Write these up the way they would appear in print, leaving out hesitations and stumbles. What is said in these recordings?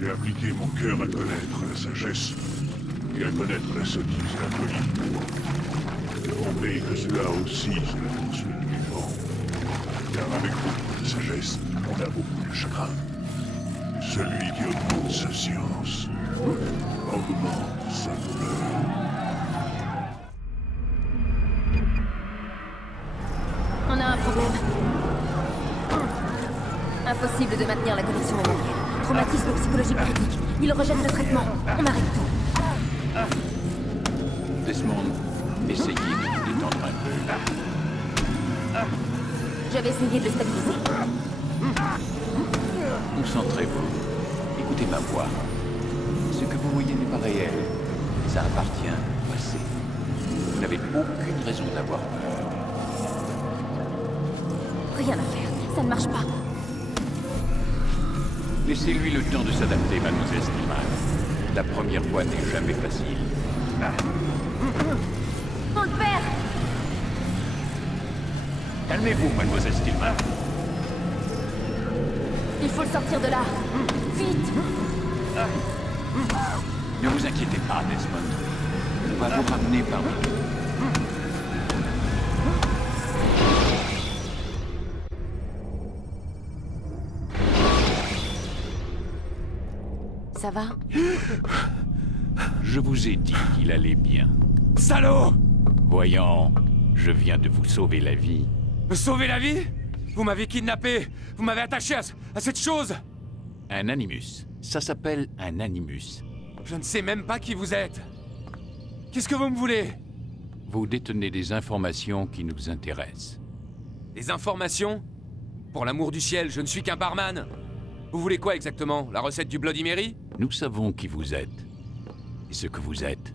J'ai appliqué mon cœur à connaître la sagesse et à connaître la sottise de la folie. Mais que cela aussi, c'est la poursuite du vent. Car avec beaucoup de sagesse, on a beaucoup de chagrin. Celui qui augmente sa science augmente sa douleur. On a un problème. Impossible de maintenir la connexion mémorielle. Traumatisme psychologique critique. Il rejette le traitement. On arrête tout. Desmond, essayez de détendre un peu. J'avais essayé de le stabiliser. Concentrez-vous. Écoutez ma voix. Ce que vous voyez n'est pas réel. Ça appartient au passé. Vous n'avez aucune raison d'avoir peur. Rien à faire. Ça ne marche pas. Laissez-lui le temps de s'adapter, mademoiselle Stillman. La première fois n'est jamais facile. On le perd! Calmez-vous, mademoiselle Stillman. Il faut le sortir de là. Vite! Ne vous inquiétez pas, Desmond. On va vous ramener parmi nous. Ça va? Je vous ai dit qu'il allait bien. Salaud! Voyons, je viens de vous sauver la vie. Me sauver la vie? Vous m'avez kidnappé! Vous m'avez attaché à cette chose! Un animus. Ça s'appelle un animus. Je ne sais même pas qui vous êtes. Qu'est-ce que vous me voulez? Vous détenez des informations qui nous intéressent. Des informations? Pour l'amour du ciel, je ne suis qu'un barman. Vous voulez quoi exactement? La recette du Bloody Mary? Nous savons qui vous êtes. Et ce que vous êtes.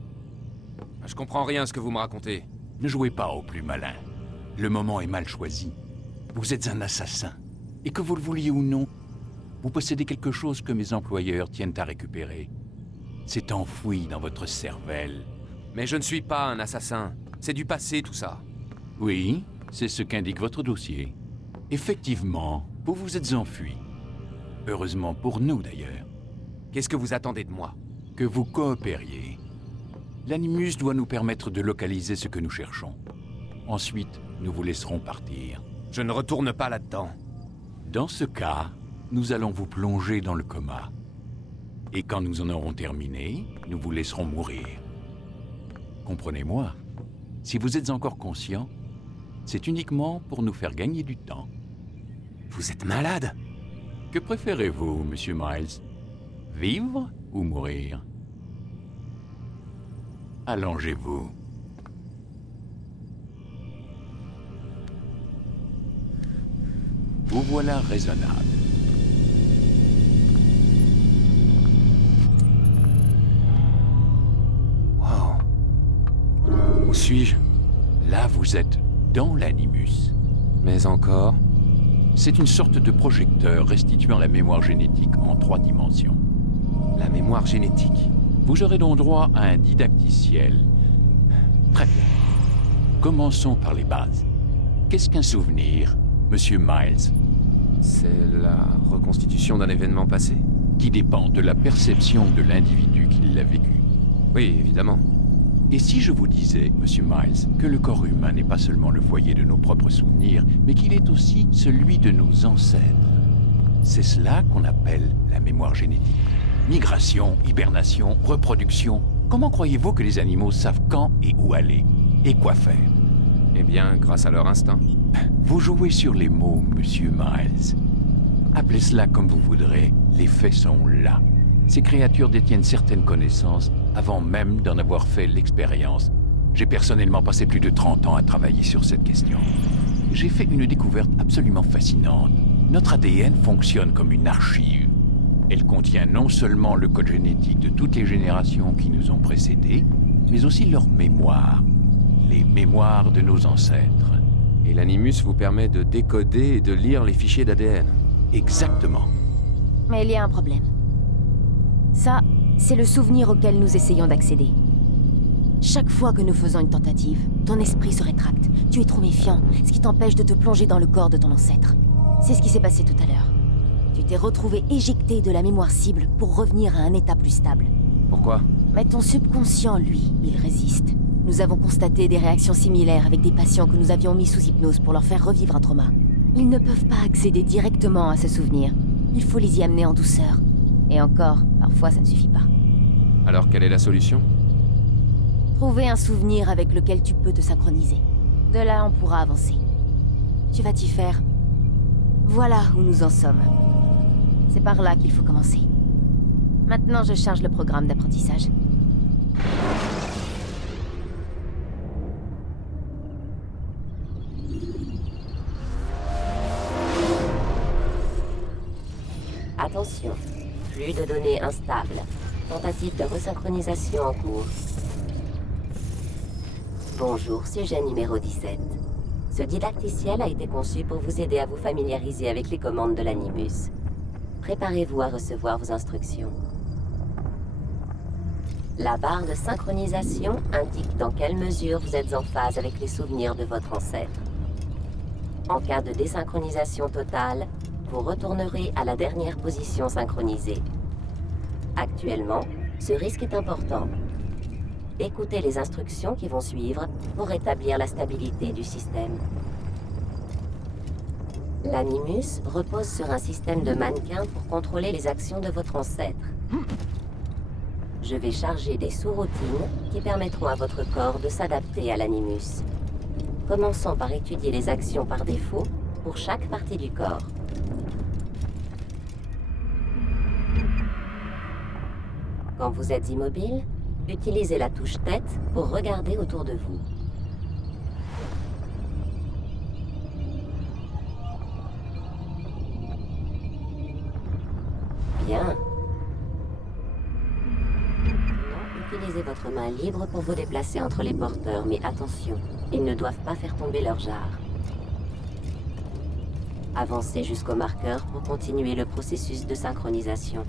Je comprends rien à ce que vous me racontez. Ne jouez pas au plus malin. Le moment est mal choisi. Vous êtes un assassin. Et que vous le vouliez ou non, vous possédez quelque chose que mes employeurs tiennent à récupérer. C'est enfoui dans votre cervelle. Mais je ne suis pas un assassin. C'est du passé, tout ça. Oui, c'est ce qu'indique votre dossier. Effectivement, vous vous êtes enfui. Heureusement pour nous, d'ailleurs. Qu'est-ce que vous attendez de moi? Que vous coopériez. L'Animus doit nous permettre de localiser ce que nous cherchons. Ensuite, nous vous laisserons partir. Je ne retourne pas là-dedans. Dans ce cas, nous allons vous plonger dans le coma. Et quand nous en aurons terminé, nous vous laisserons mourir. Comprenez-moi, si vous êtes encore conscient, c'est uniquement pour nous faire gagner du temps. Vous êtes malade? Que préférez-vous, Monsieur Miles? Vivre ou mourir? Allongez-vous. Vous voilà raisonnable. Wow. Où suis-je? Là, vous êtes dans l'Animus. Mais encore? C'est une sorte de projecteur restituant la mémoire génétique en 3 dimensions. La mémoire génétique. Vous aurez donc droit à un didacticiel. Très bien. Commençons par les bases. Qu'est-ce qu'un souvenir, Monsieur Miles? C'est la reconstitution d'un événement passé. Qui dépend de la perception de l'individu qui l'a vécu. Oui, évidemment. Et si je vous disais, Monsieur Miles, que le corps humain n'est pas seulement le foyer de nos propres souvenirs, mais qu'il est aussi celui de nos ancêtres? C'est cela qu'on appelle la mémoire génétique. Migration, hibernation, reproduction. Comment croyez-vous que les animaux savent quand et où aller? Et quoi faire? Eh bien, grâce à leur instinct. Vous jouez sur les mots, Monsieur Miles. Appelez cela comme vous voudrez, les faits sont là. Ces créatures détiennent certaines connaissances avant même d'en avoir fait l'expérience. J'ai personnellement passé plus de 30 ans à travailler sur cette question. J'ai fait une découverte absolument fascinante. Notre ADN fonctionne comme une archive. Elle contient non seulement le code génétique de toutes les générations qui nous ont précédés, mais aussi leur mémoire. Les mémoires de nos ancêtres. Et l'Animus vous permet de décoder et de lire les fichiers d'ADN. Exactement. Mais il y a un problème. Ça, c'est le souvenir auquel nous essayons d'accéder. Chaque fois que nous faisons une tentative, ton esprit se rétracte. Tu es trop méfiant, ce qui t'empêche de te plonger dans le corps de ton ancêtre. C'est ce qui s'est passé tout à l'heure. Tu t'es retrouvé éjecté de la mémoire cible pour revenir à un état plus stable. Pourquoi? Mais ton subconscient, lui, il résiste. Nous avons constaté des réactions similaires avec des patients que nous avions mis sous hypnose pour leur faire revivre un trauma. Ils ne peuvent pas accéder directement à ce souvenir. Il faut les y amener en douceur. Et encore, parfois ça ne suffit pas. Alors quelle est la solution? Trouver un souvenir avec lequel tu peux te synchroniser. De là, on pourra avancer. Tu vas t'y faire. Voilà où nous en sommes. C'est par là qu'il faut commencer. Maintenant, je charge le programme d'apprentissage. Attention, flux de données instable. Tentative de resynchronisation en cours. Bonjour, sujet numéro 17. Ce didacticiel a été conçu pour vous aider à vous familiariser avec les commandes de l'Animus. Préparez-vous à recevoir vos instructions. La barre de synchronisation indique dans quelle mesure vous êtes en phase avec les souvenirs de votre ancêtre. En cas de désynchronisation totale, vous retournerez à la dernière position synchronisée. Actuellement, ce risque est important. Écoutez les instructions qui vont suivre pour rétablir la stabilité du système. L'Animus repose sur un système de mannequins pour contrôler les actions de votre ancêtre. Je vais charger des sous-routines qui permettront à votre corps de s'adapter à l'Animus. Commençons par étudier les actions par défaut pour chaque partie du corps. Quand vous êtes immobile, utilisez la touche tête pour regarder autour de vous. Bien. Utilisez Utilisez votre main libre pour vous déplacer entre les porteurs, mais attention, ils ne doivent pas faire tomber leur jarre. Avancez jusqu'au marqueur pour continuer le processus de synchronisation.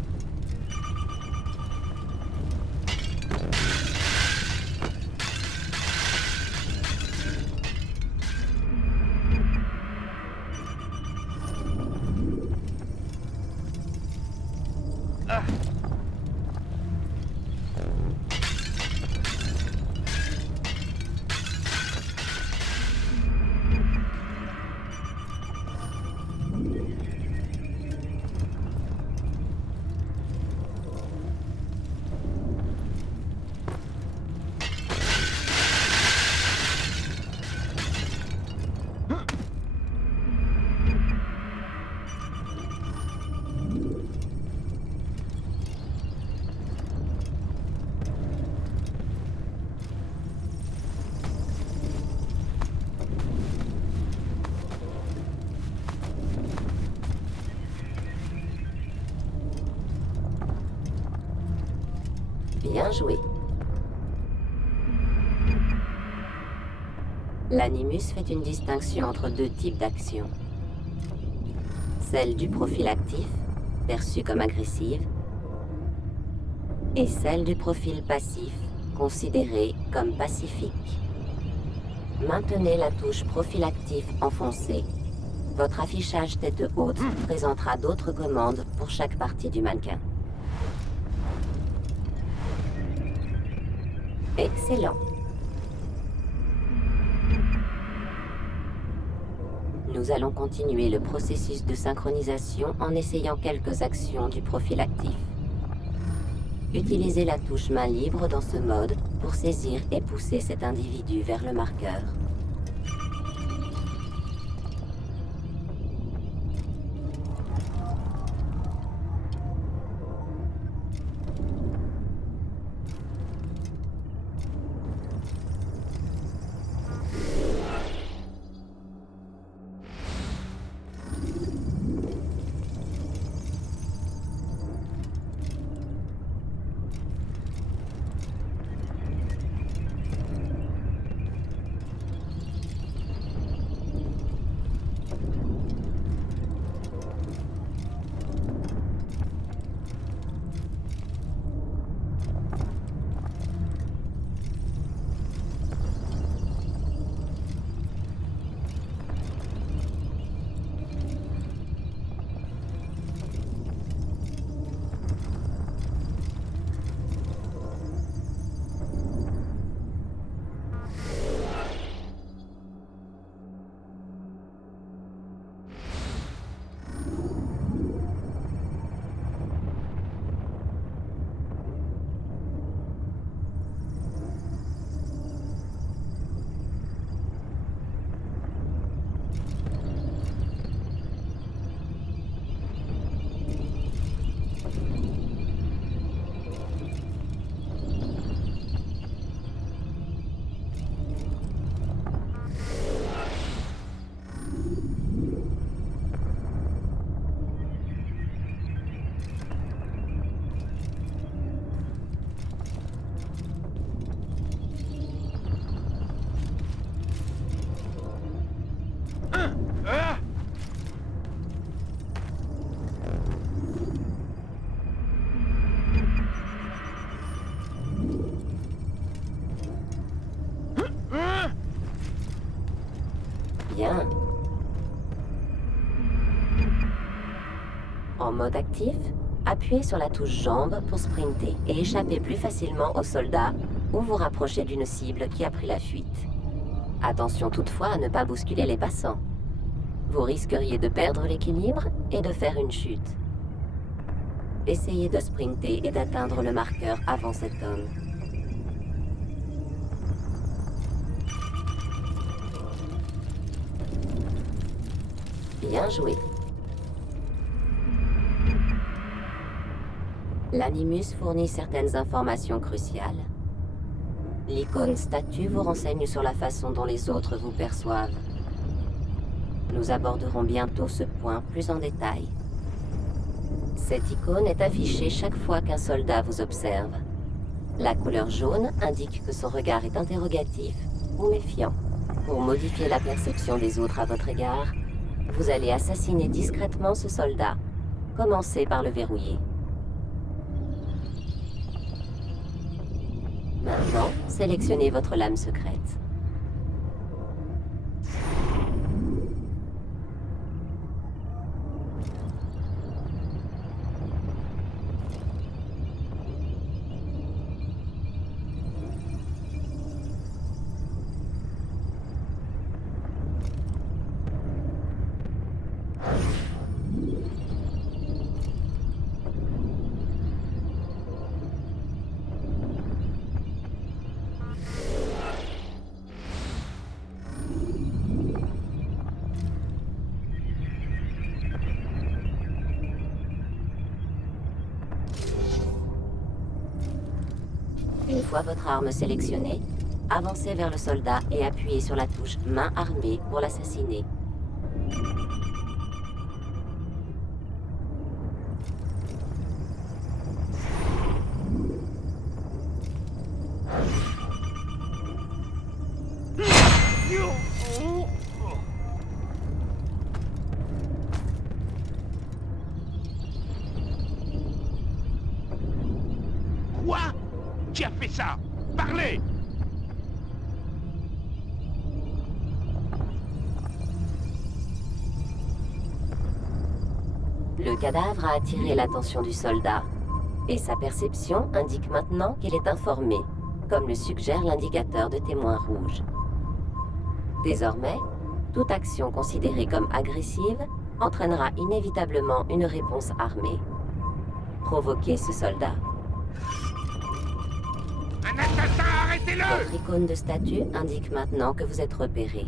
Bien joué. L'animus fait une distinction entre deux types d'actions. Celle du profil actif, perçue comme agressive, et celle du profil passif, considérée comme pacifique. Maintenez la touche profil actif enfoncée. Votre affichage tête haute présentera d'autres commandes pour chaque partie du mannequin. Excellent. Nous allons continuer le processus de synchronisation en essayant quelques actions du profil actif. Utilisez la touche main libre dans ce mode pour saisir et pousser cet individu vers le marqueur. Bien. En mode actif, appuyez sur la touche jambe pour sprinter et échapper plus facilement aux soldats ou vous rapprocher d'une cible qui a pris la fuite. Attention toutefois à ne pas bousculer les passants. Vous risqueriez de perdre l'équilibre et de faire une chute. Essayez de sprinter et d'atteindre le marqueur avant cet homme. Bien joué. L'animus fournit certaines informations cruciales. L'icône statue vous renseigne sur la façon dont les autres vous perçoivent. Nous aborderons bientôt ce point plus en détail. Cette icône est affichée chaque fois qu'un soldat vous observe. La couleur jaune indique que son regard est interrogatif ou méfiant. Pour modifier la perception des autres à votre égard, vous allez assassiner discrètement ce soldat. Commencez par le verrouiller. Maintenant, sélectionnez votre lame secrète. Une fois votre arme sélectionnée, avancez vers le soldat et appuyez sur la touche main armée pour l'assassiner. Quoi? Qui a fait ça? Parlez! Le cadavre a attiré l'attention du soldat, et sa perception indique maintenant qu'il est informé, comme le suggère l'indicateur de témoin rouge. Désormais, toute action considérée comme agressive entraînera inévitablement une réponse armée. Provoquez ce soldat. Un assassin, arrêtez-le! Votre icône de statut indique maintenant que vous êtes repéré.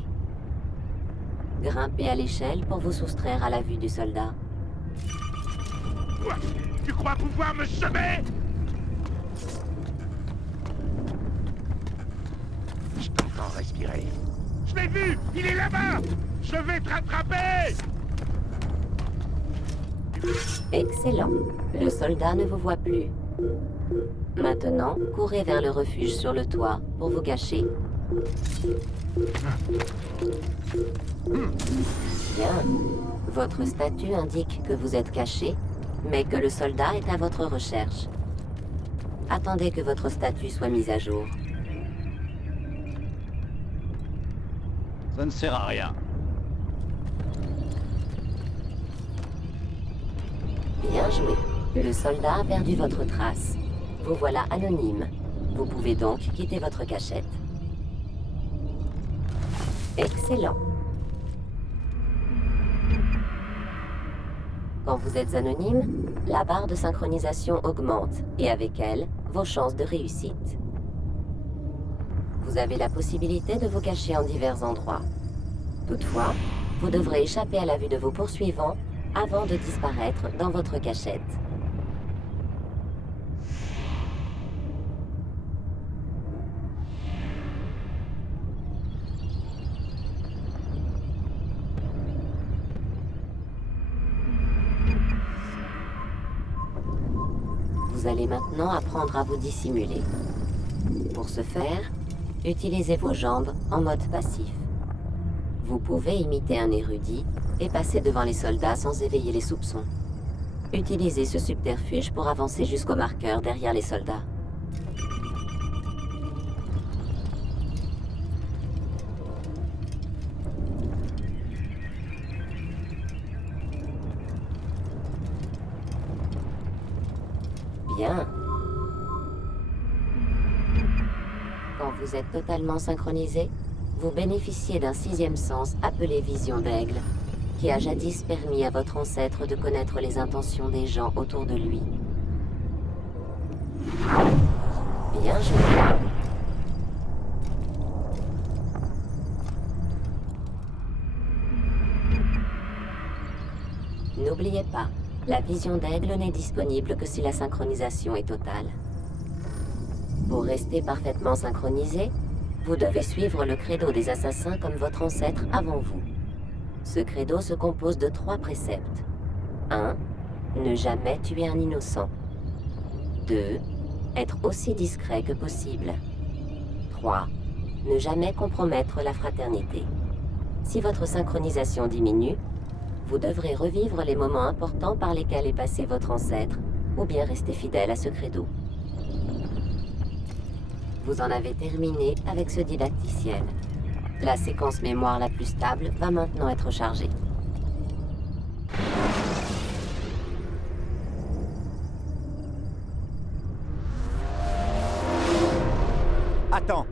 Grimpez à l'échelle pour vous soustraire à la vue du soldat. Quoi? Tu crois pouvoir me semer? Je t'entends respirer. Je l'ai vu! Il est là-bas! Je vais te rattraper! Excellent. Le soldat ne vous voit plus. Maintenant, courez vers le refuge sur le toit pour vous cacher. Bien. Votre statut indique que vous êtes caché, mais que le soldat est à votre recherche. Attendez que votre statut soit mis à jour. Ça ne sert à rien. Bien joué. Le soldat a perdu votre trace. Vous voilà anonyme. Vous pouvez donc quitter votre cachette. Excellent. Quand vous êtes anonyme, la barre de synchronisation augmente et avec elle, vos chances de réussite. Vous avez la possibilité de vous cacher en divers endroits. Toutefois, vous devrez échapper à la vue de vos poursuivants avant de disparaître dans votre cachette. Vous allez maintenant apprendre à vous dissimuler. Pour ce faire, utilisez vos jambes en mode passif. Vous pouvez imiter un érudit et passer devant les soldats sans éveiller les soupçons. Utilisez ce subterfuge pour avancer jusqu'au marqueur derrière les soldats. Bien. Quand vous êtes totalement synchronisé, vous bénéficiez d'un 6e sens appelé Vision d'Aigle, qui a jadis permis à votre ancêtre de connaître les intentions des gens autour de lui. Bien joué. N'oubliez pas, la Vision d'Aigle n'est disponible que si la synchronisation est totale. Pour rester parfaitement synchronisé, vous devez suivre le credo des assassins comme votre ancêtre avant vous. Ce credo se compose de 3 préceptes. 1. Ne jamais tuer un innocent. 2. Être aussi discret que possible. 3. Ne jamais compromettre la fraternité. Si votre synchronisation diminue, vous devrez revivre les moments importants par lesquels est passé votre ancêtre, ou bien rester fidèle à ce credo. Vous en avez terminé avec ce didacticiel. La séquence mémoire la plus stable va maintenant être chargée. Attends,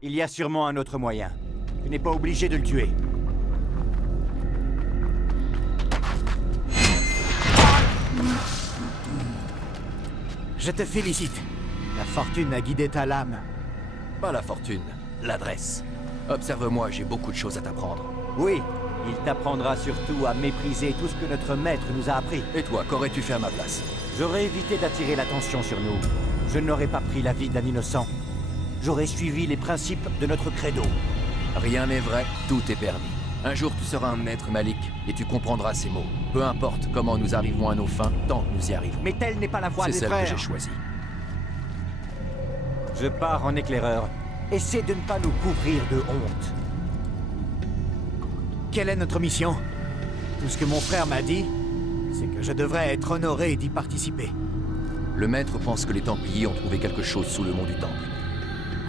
il y a sûrement un autre moyen. Tu n'es pas obligé de le tuer. Je te félicite. La fortune a guidé ta lame. Pas la fortune, l'adresse. Observe-moi, j'ai beaucoup de choses à t'apprendre. Oui, il t'apprendra surtout à mépriser tout ce que notre maître nous a appris. Et toi, qu'aurais-tu fait à ma place? J'aurais évité d'attirer l'attention sur nous. Je n'aurais pas pris la vie d'un innocent. J'aurais suivi les principes de notre credo. Rien n'est vrai, tout est permis. Un jour, tu seras un maître Malik, et tu comprendras ces mots. Peu importe comment nous arrivons à nos fins, tant que nous y arrivons. Mais telle n'est pas la voie C'est des celle frères. que j'ai choisie. Je pars en éclaireur. Essaie de ne pas nous couvrir de honte. Quelle est notre mission? Tout ce que mon frère m'a dit, c'est que je devrais être honoré d'y participer. Le maître pense que les Templiers ont trouvé quelque chose sous le mont du Temple.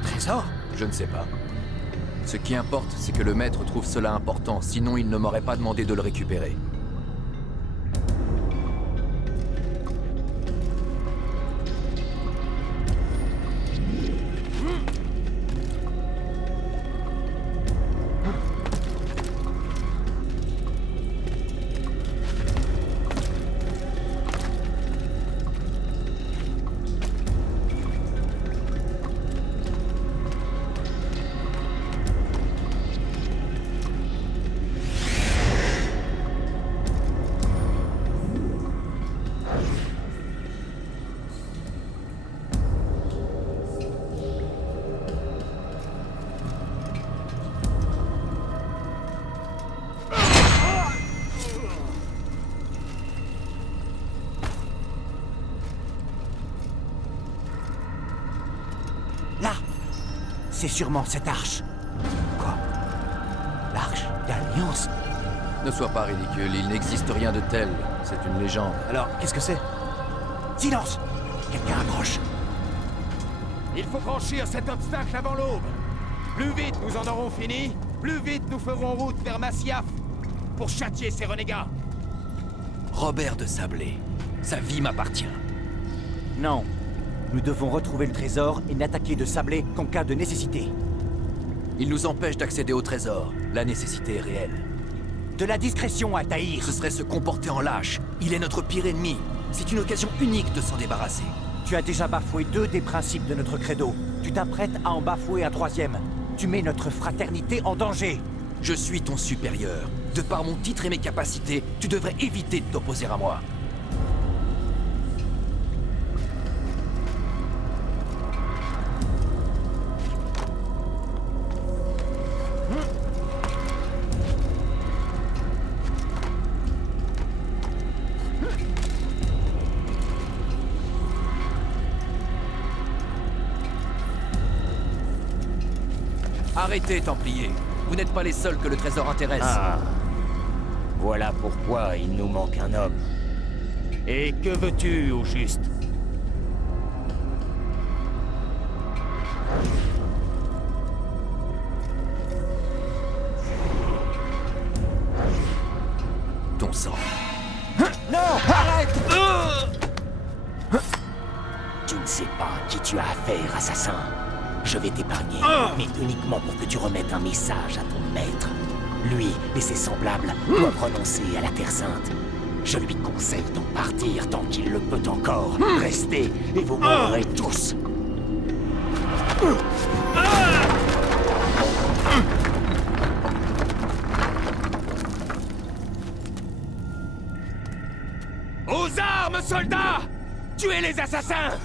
Trésor? Je ne sais pas. Ce qui importe, c'est que le maître trouve cela important, sinon il ne m'aurait pas demandé de le récupérer. Là! C'est sûrement cette arche. Quoi? L'arche d'Alliance? Ne sois pas ridicule, il n'existe rien de tel. C'est une légende. Alors, qu'est-ce que c'est? Silence! Quelqu'un approche. Il faut franchir cet obstacle avant l'aube. Plus vite nous en aurons fini, plus vite nous ferons route vers Masyaf pour châtier ces renégats. Robert de Sablé. Sa vie m'appartient. Non. Nous devons retrouver le trésor et n'attaquer de Sablé qu'en cas de nécessité. Il nous empêche d'accéder au trésor. La nécessité est réelle. De la discrétion à Tahir. Ce serait se comporter en lâche. Il est notre pire ennemi. C'est une occasion unique de s'en débarrasser. Tu as déjà bafoué 2 des principes de notre credo. Tu t'apprêtes à en bafouer un 3e. Tu mets notre fraternité en danger. Je suis ton supérieur. De par mon titre et mes capacités, tu devrais éviter de t'opposer à moi. Arrêtez, Templiers. Vous n'êtes pas les seuls que le trésor intéresse. Ah. Voilà pourquoi il nous manque un homme. Et que veux-tu, au juste? Ton sang. Non! Arrête! Tu ne sais pas qui tu as affaire, assassin. Je vais t'épargner, mais uniquement pour que tu remettes un message à ton maître. Lui et ses semblables doivent renoncer à la Terre Sainte. Je lui conseille d'en partir tant qu'il le peut encore. Restez et vous mourrez tous. Aux armes, soldats! Tuez les assassins!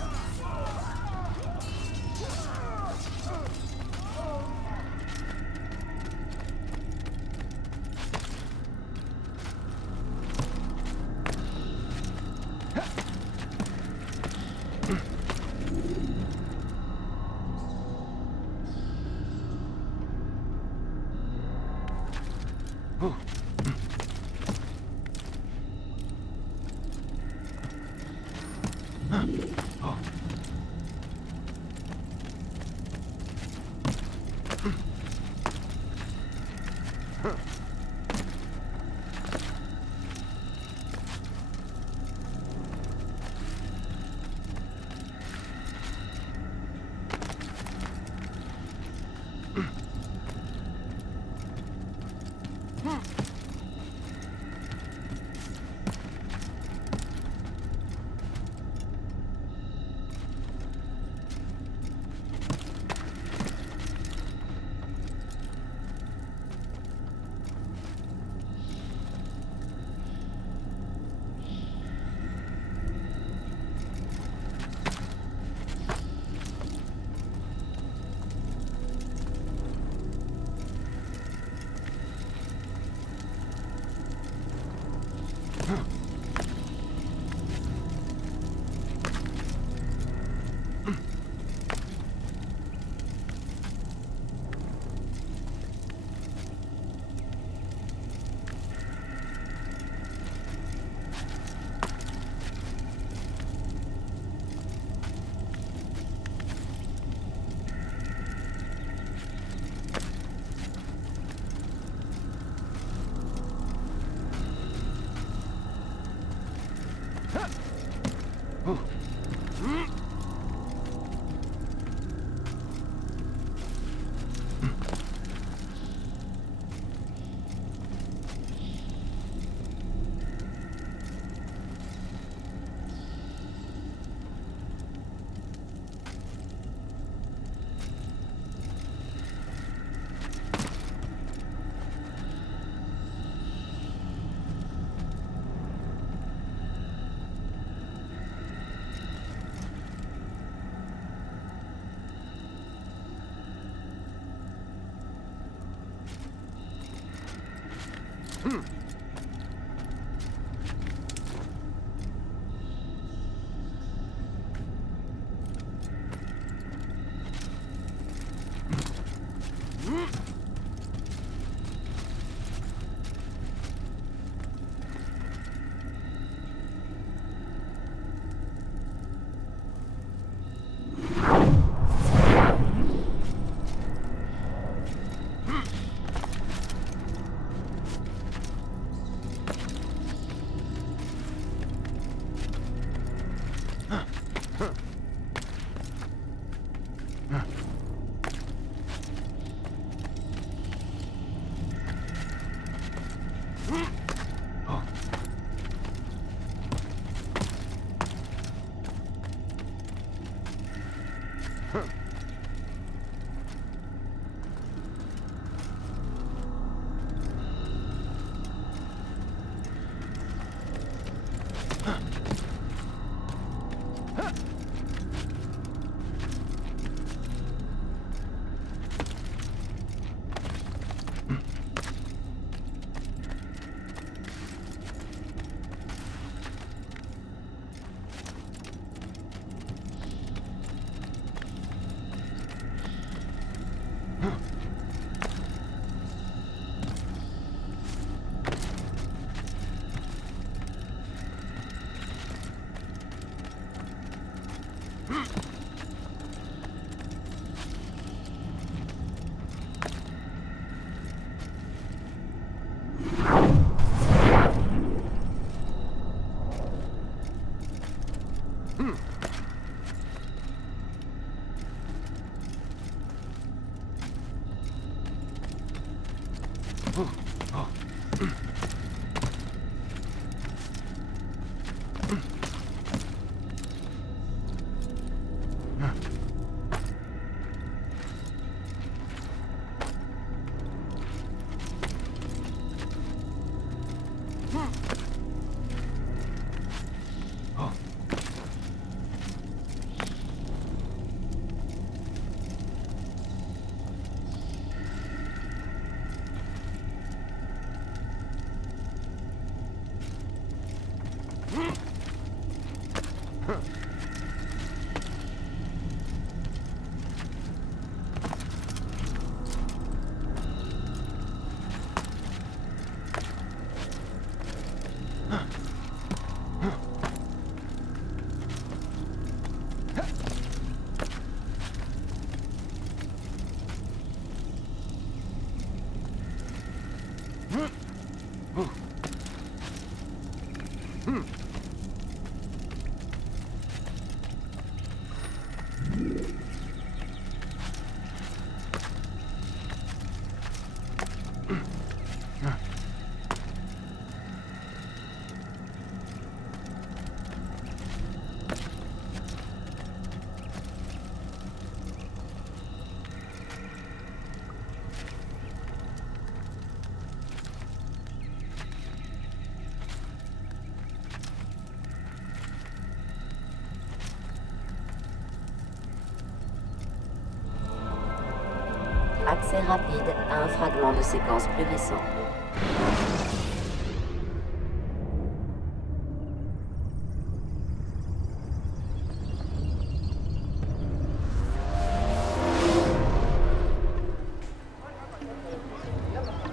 Accès rapide à un fragment de séquence plus récent.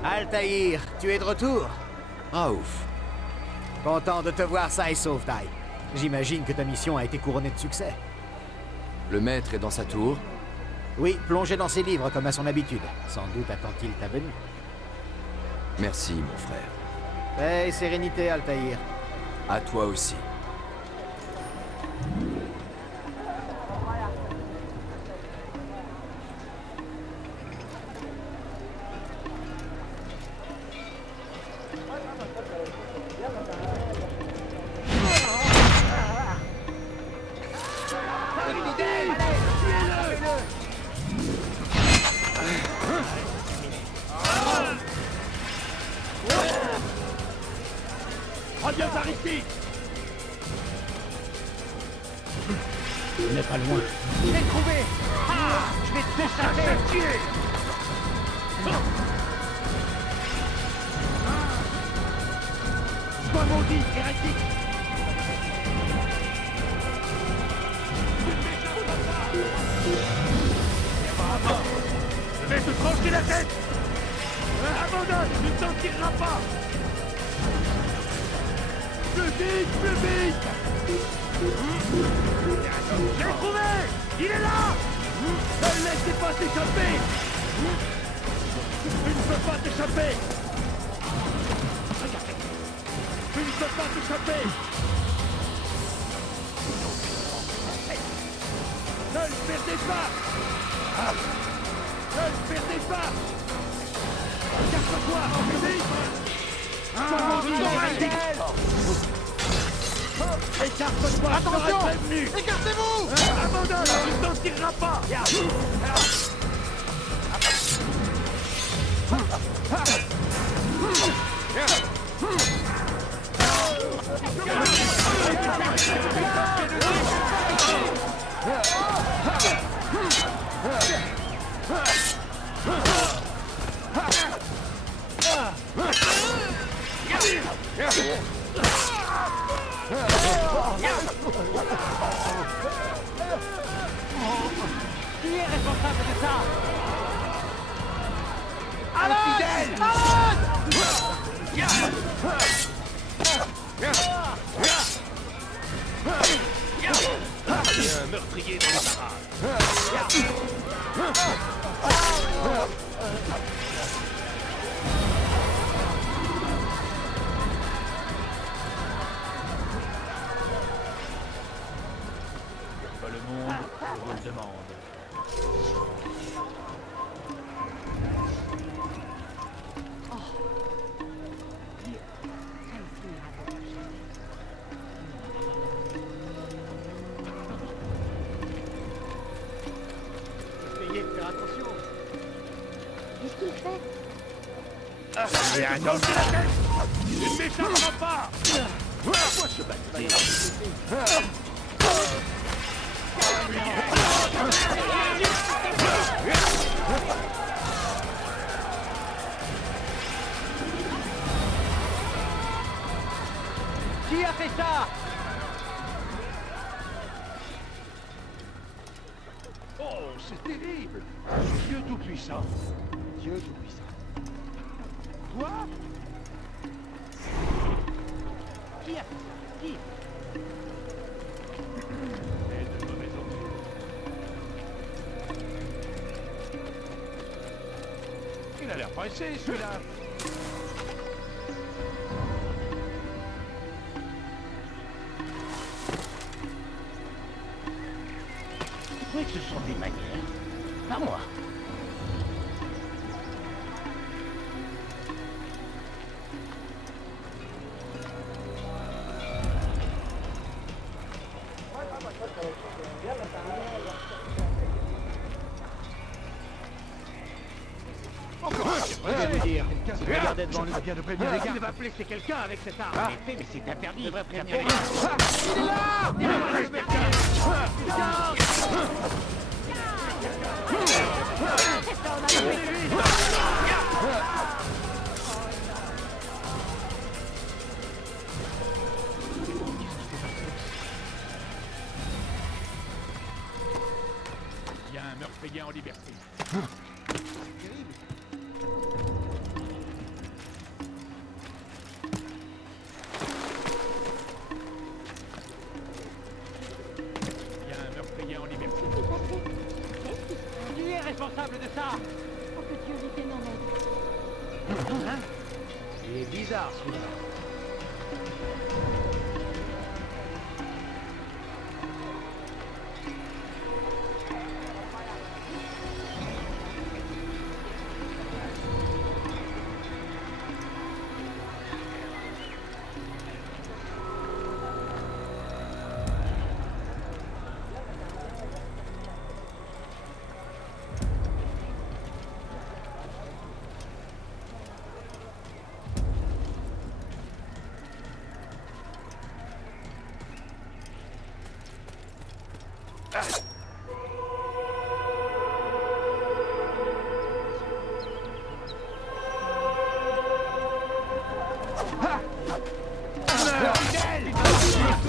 Altaïr, tu es de retour? Raouf. Content de te voir sain et sauf, Dai. J'imagine que ta mission a été couronnée de succès. Le maître est dans sa tour. Oui, plongé dans ses livres comme à son habitude. Sans doute attend-il ta venue. Merci, mon frère. Paix et sérénité, Altaïr. À toi aussi. Reviens par ici! On n'est pas loin. Je l'ai trouvé! Ah, je vais te décharger! Sois maudit, hérétique! Je vais te trancher la tête! Abandonne! Tu ne t'en tireras pas! Plus vite! Plus vite! Je l'ai trouvé! Il est là! Ne le laissez pas t'échapper! Tu ne peux pas t'échapper! Tu ne peux pas t'échapper! Ne le perdez pas! Ne le perdez pas! Casse-toi! Vite! Écarte-toi! Attention! Prévenu! Écartez-vous! Abandonne! Tu ne t'en tireras pas! Qui est responsable de ça? Infidèle! Il y a un meurtrier dans les parages. Pas le monde, je vous le demande. Essayez de faire attention. Qu'est-ce qu'il fait? Et un homme de la tête! Il ne m'échappera pas! Pourquoi se battre? Qui a fait ça? Oh, c'est terrible! Dieu Tout-Puissant! Dieu Tout-Puissant! Toi? Qui a fait ça? Qui? Et de mauvais augure. Il a l'air pressé, celui-là! pas moi. Regardez devant nous. Bien de prévenir les gars. Il va blesser quelqu'un avec cette arme. Mais c'est interdit. Il devrait prévenir les Il y a un meurtrier en liberté. Il y a un meurtrier en liberté. Qui est responsable de ça? Pour que Dieu lui vienne en aide. Hein? Il est bizarre celui-là.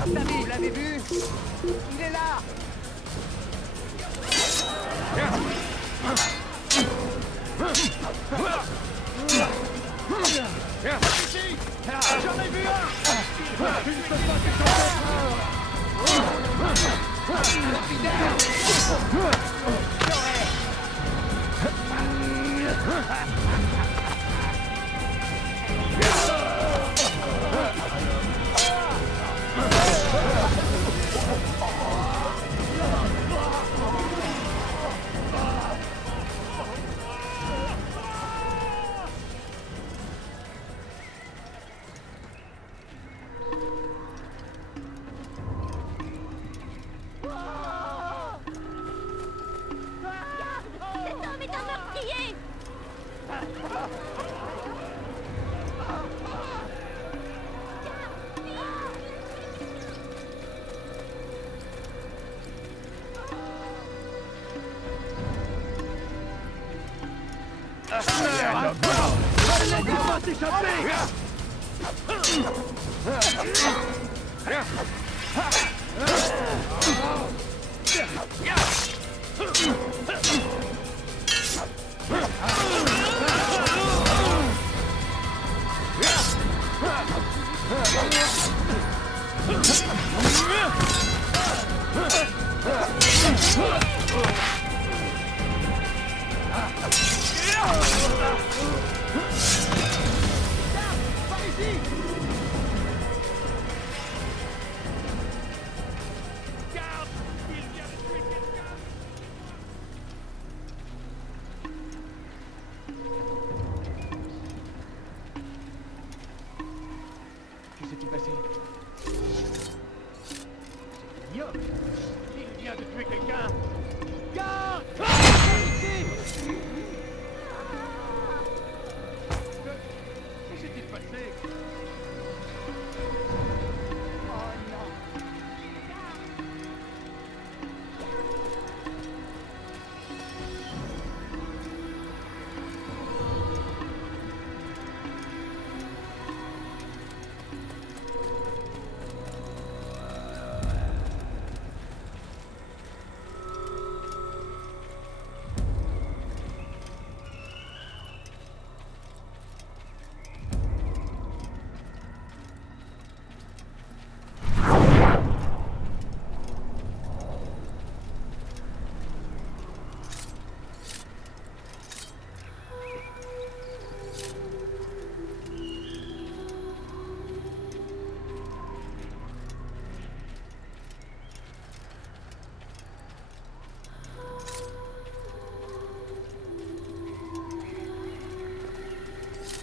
Vous l'avez vu? Il est là! J'en ai vu un! Tu ne peux pas Cet homme est un meurtrier! Laissez-moi t'échapper!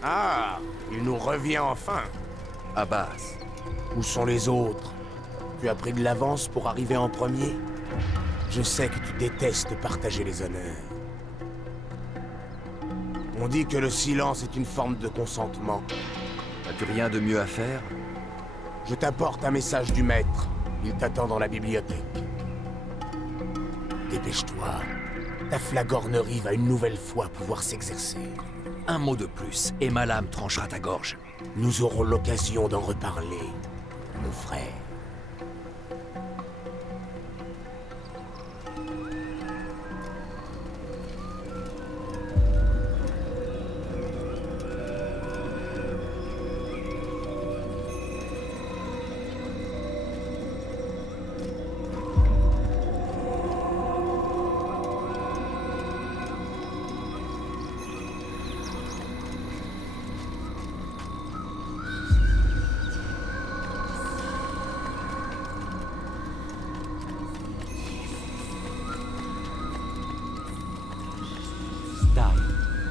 Ah, il nous revient enfin. Abbas, Où sont les autres? Tu as pris de l'avance pour arriver en premier? Je sais que tu détestes partager les honneurs. On dit que le silence est une forme de consentement. as-tu rien de mieux à faire? Je t'apporte un message du maître. Il t'attend dans la bibliothèque. Dépêche-toi. Ta flagornerie va une nouvelle fois pouvoir s'exercer. Un mot de plus, et ma lame tranchera ta gorge. Nous aurons l'occasion d'en reparler, mon frère.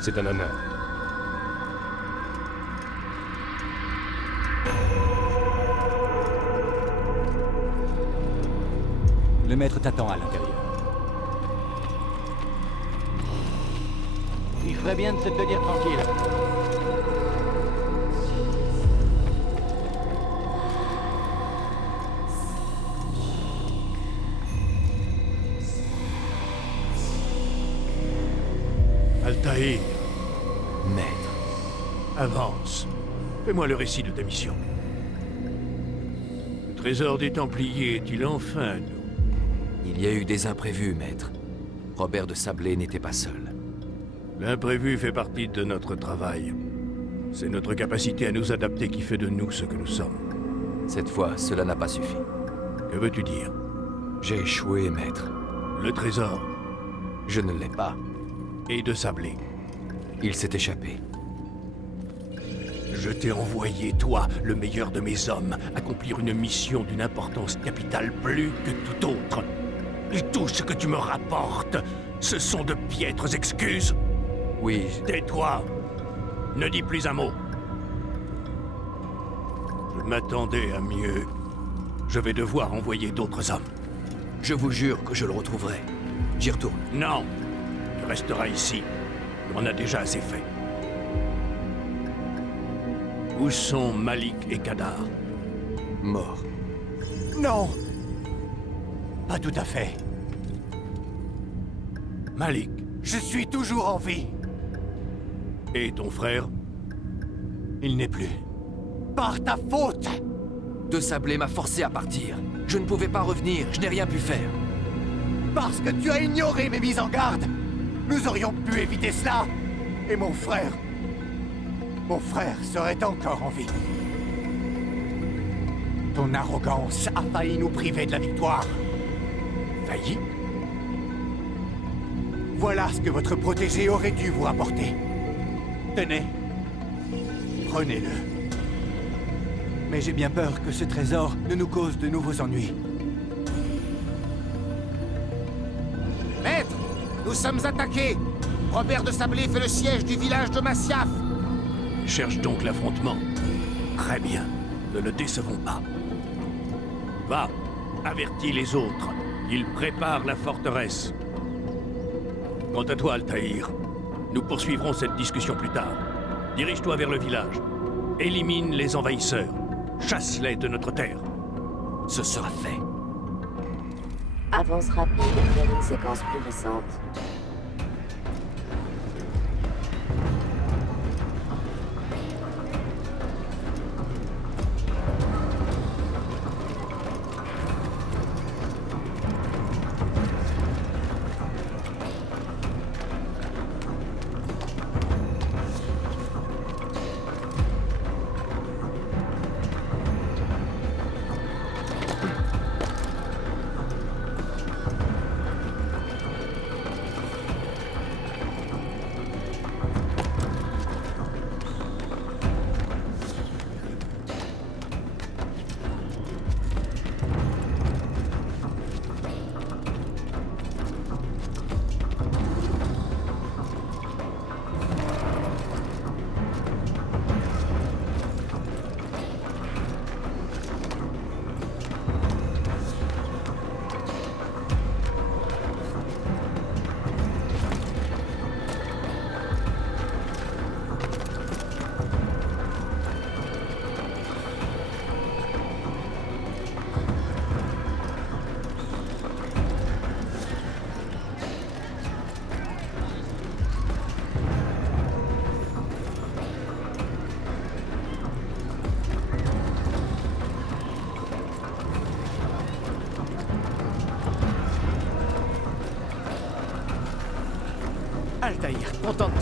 C'est un honneur. Le maître t'attend à l'intérieur. Il ferait bien de se tenir tranquille. Altaïr, Maître. avance. Fais-moi le récit de ta mission. Le trésor des Templiers est-il enfin à nous? Il y a eu des imprévus, maître. Robert de Sablé n'était pas seul. L'imprévu fait partie de notre travail. C'est notre capacité à nous adapter qui fait de nous ce que nous sommes. Cette fois, cela n'a pas suffi. Que veux-tu dire? J'ai échoué, maître. Le trésor Je ne l'ai pas. et de Sablé. Il s'est échappé. Je t'ai envoyé, toi, le meilleur de mes hommes, accomplir une mission d'une importance capitale plus que tout autre. Et tout ce que tu me rapportes, ce sont de piètres excuses. Oui, Tais-toi. Ne dis plus un mot. Je m'attendais à mieux. Je vais devoir envoyer d'autres hommes. je vous jure que je le retrouverai. J'y retourne. Non. Tu resteras ici. On en a déjà assez fait. Où sont Malik et Kadar? Mort. Non! Pas tout à fait. Malik Je suis toujours en vie. et ton frère? Il n'est plus. Par ta faute! De Sablé m'a forcé à partir. Je ne pouvais pas revenir, je n'ai rien pu faire. Parce que tu as ignoré mes mises en garde! Nous aurions pu éviter cela! Et mon frère serait encore en vie. Ton arrogance a failli nous priver de la victoire. Failli? Voilà ce que votre protégé aurait dû vous rapporter. Tenez. Prenez-le. Mais j'ai bien peur que ce trésor ne nous cause de nouveaux ennuis. Maître, nous sommes attaqués. Robert de Sablé fait le siège du village de Masyaf. Cherche donc l'affrontement. Très bien. Ne le décevons pas. Va, avertis les autres. Ils préparent la forteresse. Quant à toi, Altaïr, nous poursuivrons cette discussion plus tard. Dirige-toi vers le village. Élimine les envahisseurs. Chasse-les de notre terre. Ce sera fait. Avance rapide vers une séquence plus récente.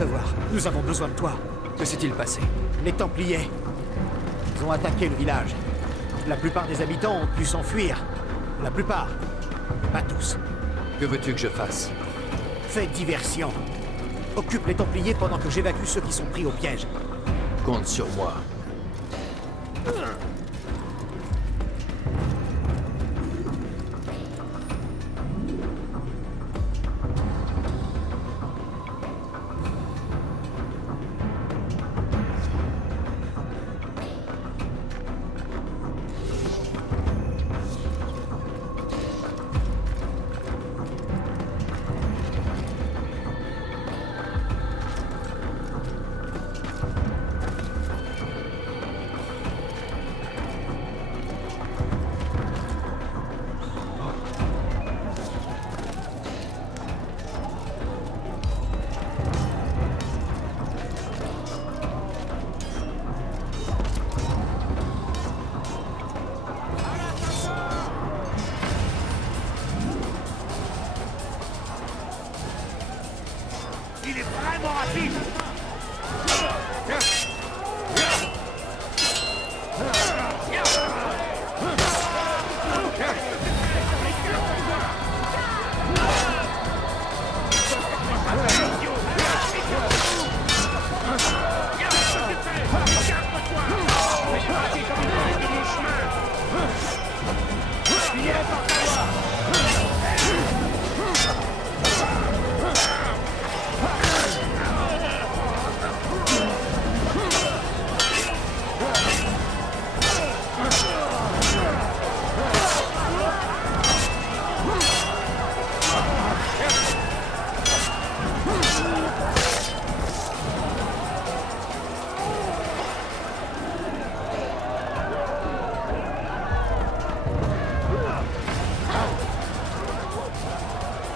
te voir. Nous avons besoin de toi. Que s'est-il passé? Les Templiers. Ils ont attaqué le village. La plupart des habitants ont pu s'enfuir. La plupart. Pas tous. Que veux-tu que je fasse? Fais diversion. Occupe les Templiers pendant que j'évacue ceux qui sont pris au piège. Compte sur moi. Il est vraiment rapide.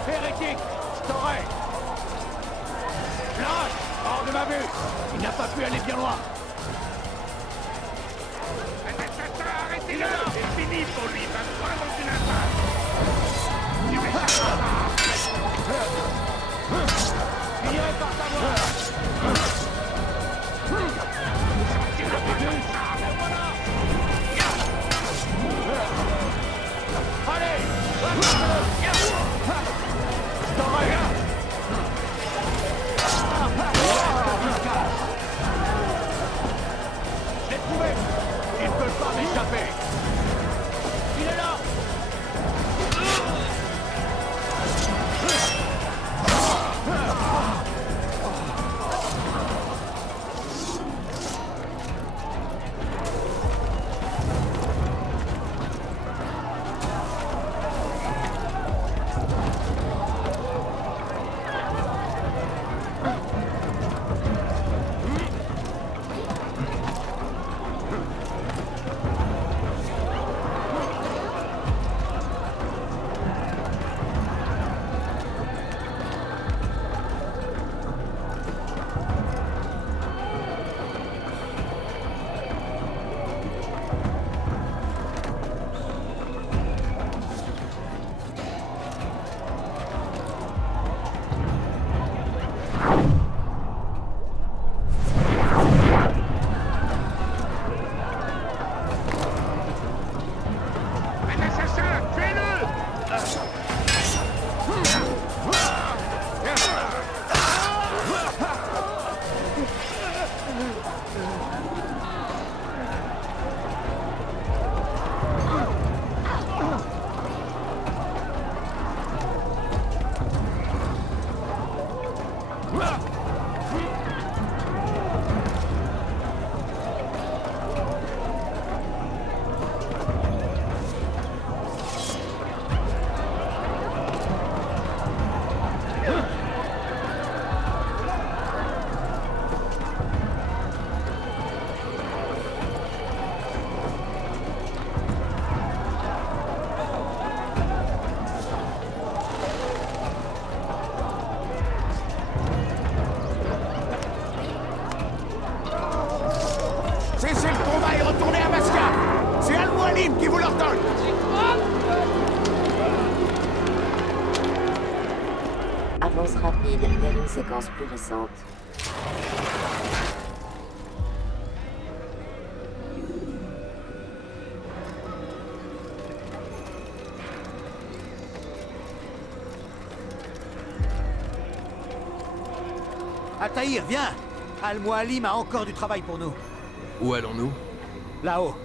Hérétique, je t'aurai. Lâche, hors de ma vue. Il n'a pas pu aller bien loin. Arrêtez-le. C'est fini pour lui, il va se prendre dans une impasse. Tu m'échapperas. Finirai par t'avoir. J'ai trouvé. Ils ne peuvent pas m'échapper. Il est là. Cessez le combat et retournez à Bastia. C'est Al-Mualim qui vous l'ordonne. Avance rapide vers une séquence plus récente. Altaïr, viens! Al-Mualim a encore du travail pour nous. Où allons-nous? Là-haut,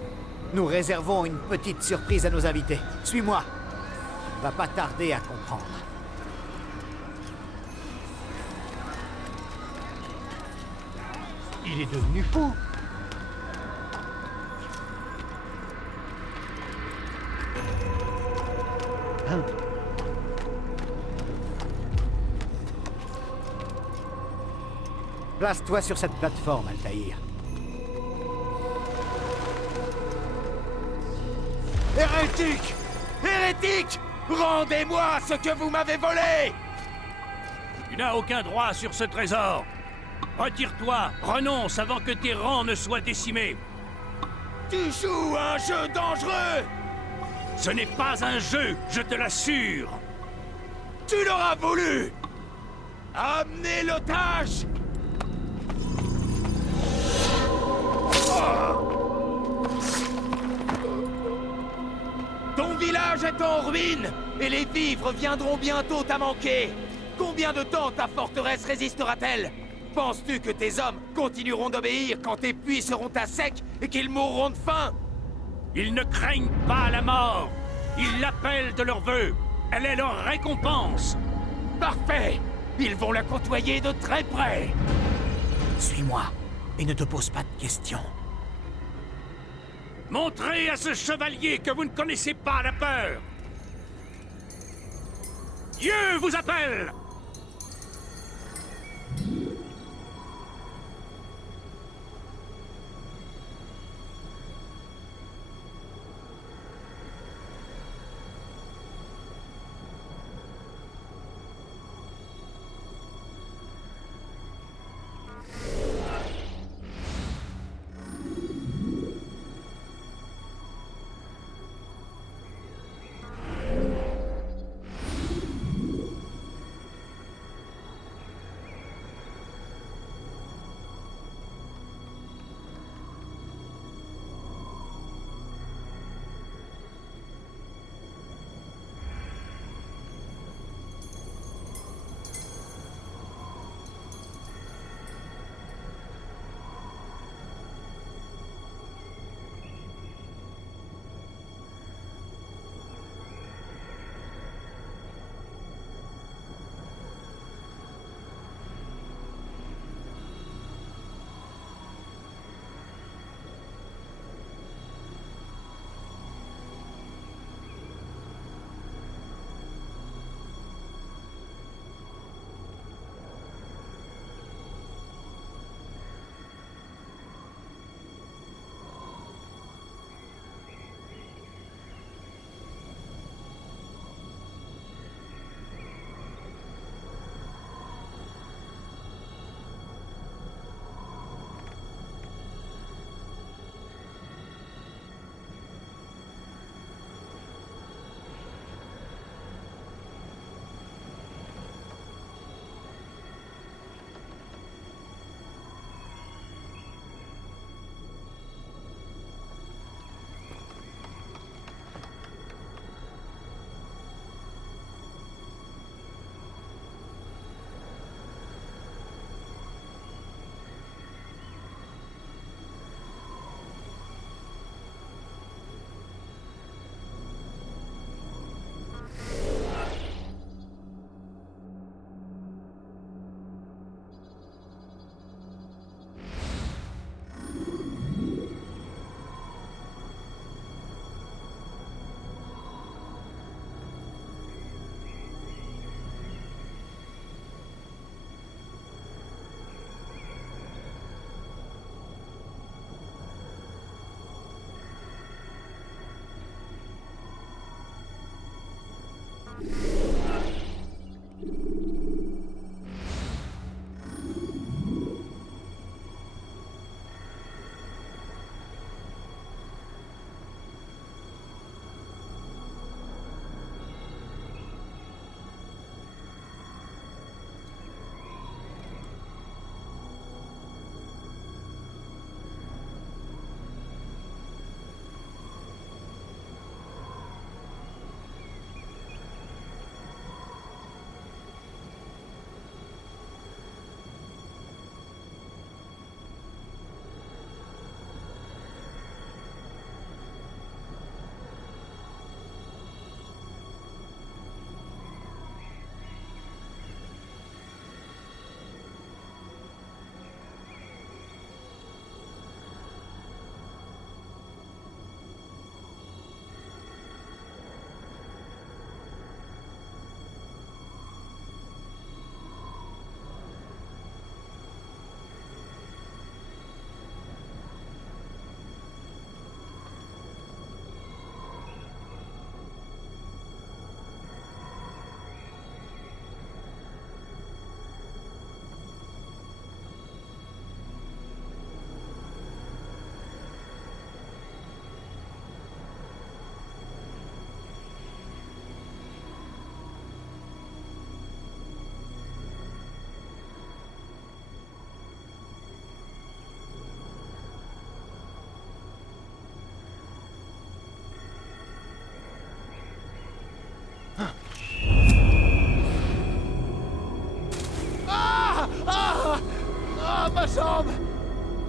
nous réservons une petite surprise à nos invités. Suis-moi. Va pas tarder à comprendre. Il est devenu fou. Hein? Place-toi sur cette plateforme, Altaïr. Hérétique! Hérétique! Rendez-moi ce que vous m'avez volé! Tu n'as aucun droit sur ce trésor. Retire-toi, renonce avant que tes rangs ne soient décimés. Tu joues à un jeu dangereux! Ce n'est pas un jeu, je te l'assure. Tu l'auras voulu! Amenez l'otage! Ton village est en ruine, et les vivres viendront bientôt à manquer. Combien de temps ta forteresse résistera-t-elle? Penses-tu que tes hommes continueront d'obéir quand tes puits seront à sec et qu'ils mourront de faim? Ils ne craignent pas la mort. Ils l'appellent de leur vœu. Elle est leur récompense. Parfait! Ils vont la côtoyer de très près. Suis-moi et ne te pose pas de questions. Montrez à ce chevalier que vous ne connaissez pas la peur. Dieu vous appelle!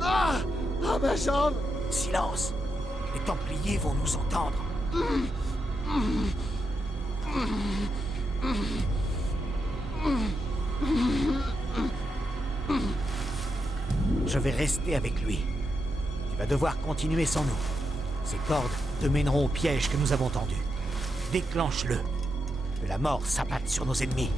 Ah! Ah, ma jambe! Silence. Les Templiers vont nous entendre. Je vais rester avec lui. Tu vas devoir continuer sans nous. Ces cordes te mèneront au piège que nous avons tendu. Déclenche-le. Que la mort s'abatte sur nos ennemis.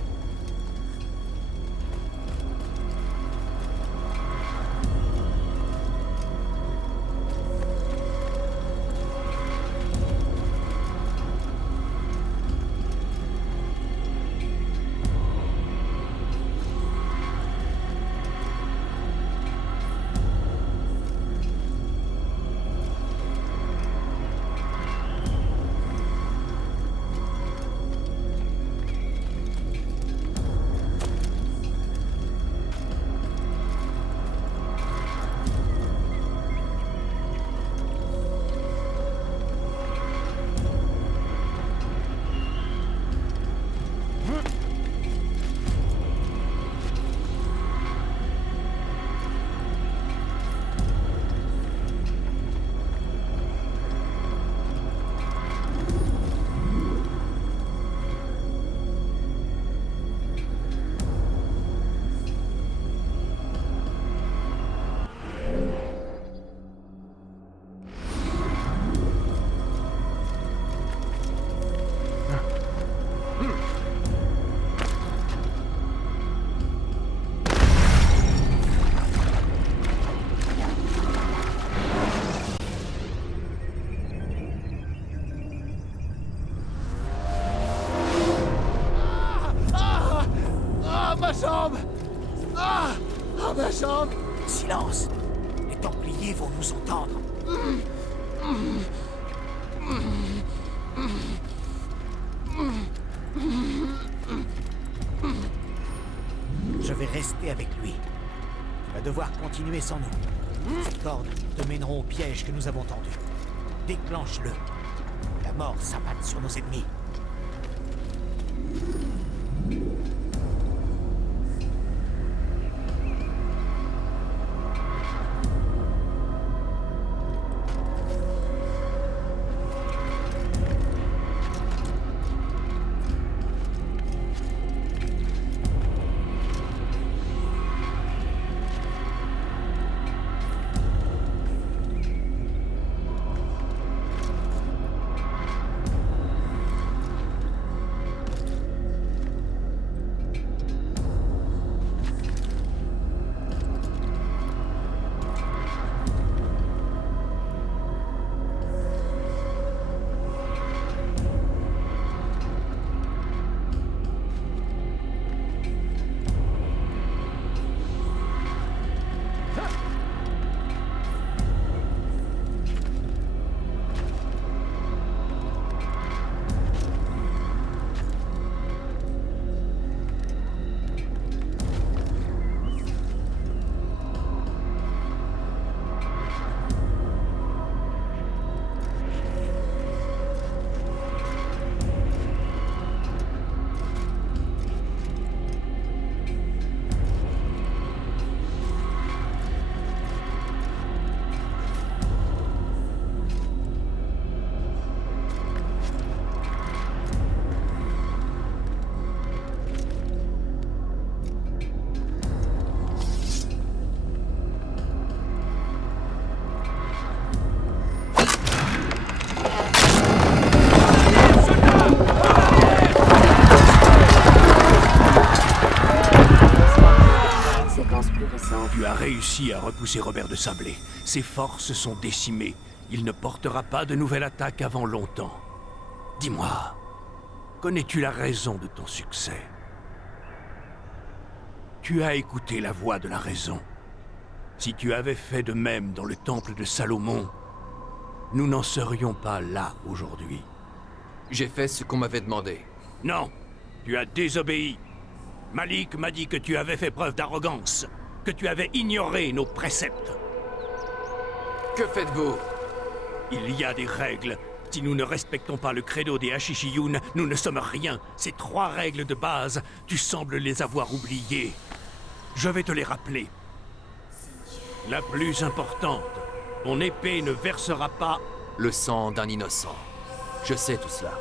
Ma jambe! Silence. Les Templiers vont nous entendre. Je vais rester avec lui. Tu vas devoir continuer sans nous. Ces cordes te mèneront au piège que nous avons tendu. Déclenche-le. La mort s'abatte sur nos ennemis. Tu as réussi à repousser Robert de Sablé. Ses forces sont décimées. Il ne portera pas de nouvelle attaque avant longtemps. Dis-moi, connais-tu la raison de ton succès? Tu as écouté la voix de la raison. Si tu avais fait de même dans le temple de Salomon, nous n'en serions pas là aujourd'hui. J'ai fait ce qu'on m'avait demandé. Non, tu as désobéi. Malik m'a dit que tu avais fait preuve d'arrogance, que tu avais ignoré nos préceptes. Que faites-vous? Il y a des règles. Si nous ne respectons pas le credo des Ashishiyun, nous ne sommes rien. Ces 3 règles de base, tu sembles les avoir oubliées. Je vais te les rappeler. La plus importante. Ton épée ne versera pas... Le sang d'un innocent. Je sais tout cela.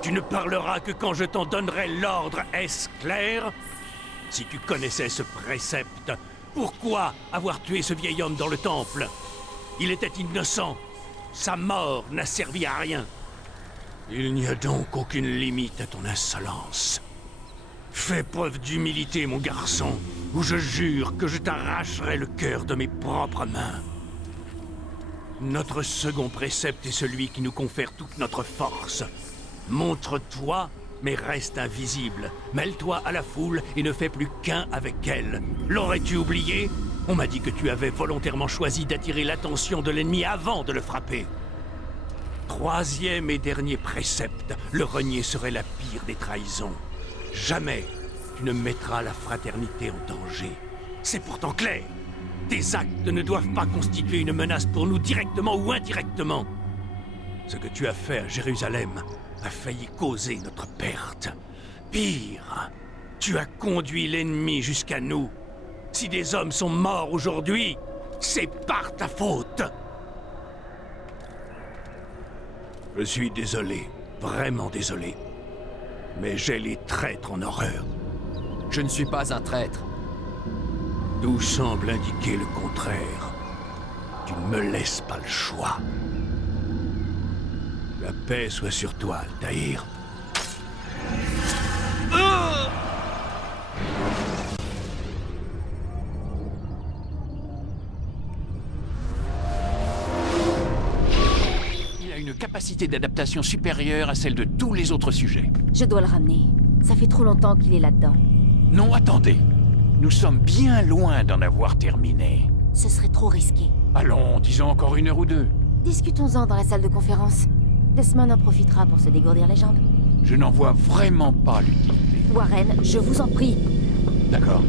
Tu ne parleras que quand je t'en donnerai l'ordre, est-ce clair? Si tu connaissais ce précepte, pourquoi avoir tué ce vieil homme dans le temple? Il était innocent. Sa mort n'a servi à rien. Il n'y a donc aucune limite à ton insolence. Fais preuve d'humilité, mon garçon, ou je jure que je t'arracherai le cœur de mes propres mains. Notre second précepte est celui qui nous confère toute notre force. Montre-toi, mais reste invisible. Mêle-toi à la foule et ne fais plus qu'un avec elle. L'aurais-tu oublié? On m'a dit que tu avais volontairement choisi d'attirer l'attention de l'ennemi avant de le frapper. Troisième et dernier précepte, le renier serait la pire des trahisons. Jamais tu ne mettras la fraternité en danger. C'est pourtant clair. Tes actes ne doivent pas constituer une menace pour nous directement ou indirectement. Ce que tu as fait à Jérusalem a failli causer notre perte. Pire, tu as conduit l'ennemi jusqu'à nous. Si des hommes sont morts aujourd'hui, c'est par ta faute. Je suis désolé, vraiment désolé. Mais j'ai les traîtres en horreur. Je ne suis pas un traître. Tout semble indiquer le contraire. Tu ne me laisses pas le choix. La paix soit sur toi, Altaïr. Il a une capacité d'adaptation supérieure à celle de tous les autres sujets. Je dois le ramener. Ça fait trop longtemps qu'il est là-dedans. Non, attendez. Nous sommes bien loin d'en avoir terminé. Ce serait trop risqué. Allons, disons encore 1 heure ou 2. Discutons-en dans la salle de conférence. Desmond en profitera pour se dégourdir les jambes. Je n'en vois vraiment pas l'utilité. Warren, je vous en prie. D'accord.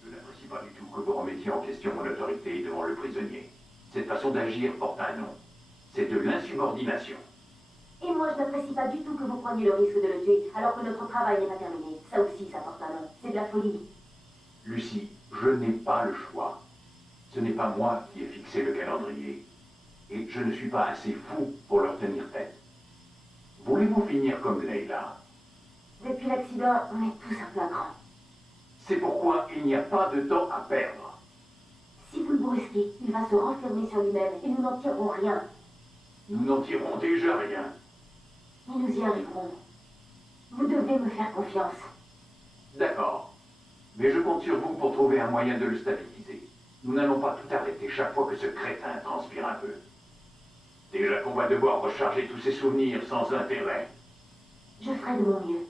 Je n'apprécie pas du tout que vous remettiez en question mon autorité devant le prisonnier. Cette façon d'agir porte un nom. C'est de l'insubordination. Et moi, je n'apprécie pas du tout que vous preniez le risque de le tuer, alors que notre travail n'est pas terminé. Ça aussi, ça porte un nom. C'est de la folie. Lucie, je n'ai pas le choix. Ce n'est pas moi qui ai fixé le calendrier. Et je ne suis pas assez fou pour leur tenir tête. Voulez-vous finir comme Leila? Depuis l'accident, on est tous un peu à cran. C'est pourquoi il n'y a pas de temps à perdre. Si vous le brusquez, il va se renfermer sur lui-même et nous n'en tirerons rien. Nous n'en tirons déjà rien. Mais nous y arriverons. Vous devez me faire confiance. D'accord. Mais je compte sur vous pour trouver un moyen de le stabiliser. Nous n'allons pas tout arrêter chaque fois que ce crétin transpire un peu. Déjà qu'on va devoir recharger tous ces souvenirs sans intérêt. Je ferai de mon mieux.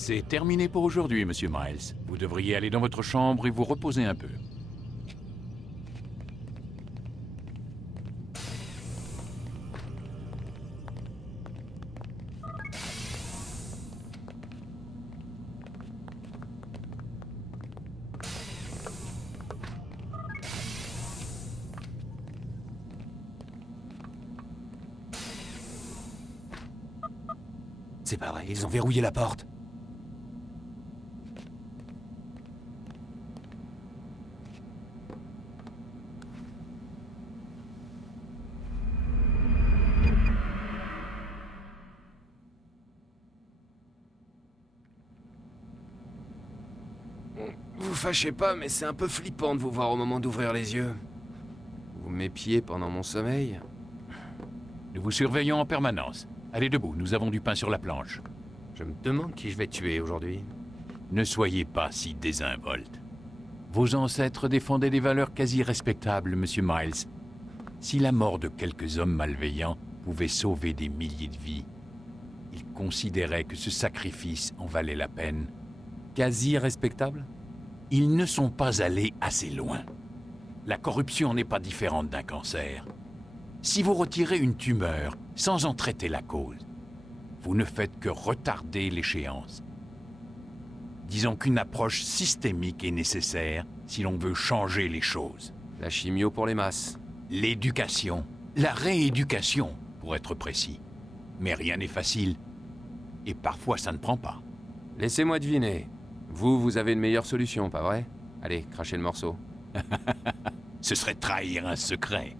C'est terminé pour aujourd'hui, Monsieur Miles. Vous devriez aller dans votre chambre et vous reposer un peu. C'est pas vrai, ils ont verrouillé la porte. Vous fâchez pas, mais c'est un peu flippant de vous voir au moment d'ouvrir les yeux. Vous m'épiez pendant mon sommeil. Nous vous surveillons en permanence. Allez debout, nous avons du pain sur la planche. Je me demande qui je vais tuer aujourd'hui. Ne soyez pas si désinvolte. Vos ancêtres défendaient des valeurs quasi respectables, Monsieur Miles. Si la mort de quelques hommes malveillants pouvait sauver des milliers de vies, ils considéraient que ce sacrifice en valait la peine. Quasi respectable? Ils ne sont pas allés assez loin. La corruption n'est pas différente d'un cancer. Si vous retirez une tumeur sans en traiter la cause, vous ne faites que retarder l'échéance. Disons qu'une approche systémique est nécessaire si l'on veut changer les choses. La chimio pour les masses. L'éducation, la rééducation, pour être précis. Mais rien n'est facile. Et parfois ça ne prend pas. Laissez-moi deviner. Vous avez une meilleure solution, pas vrai? Allez, crachez le morceau. Ce serait trahir un secret.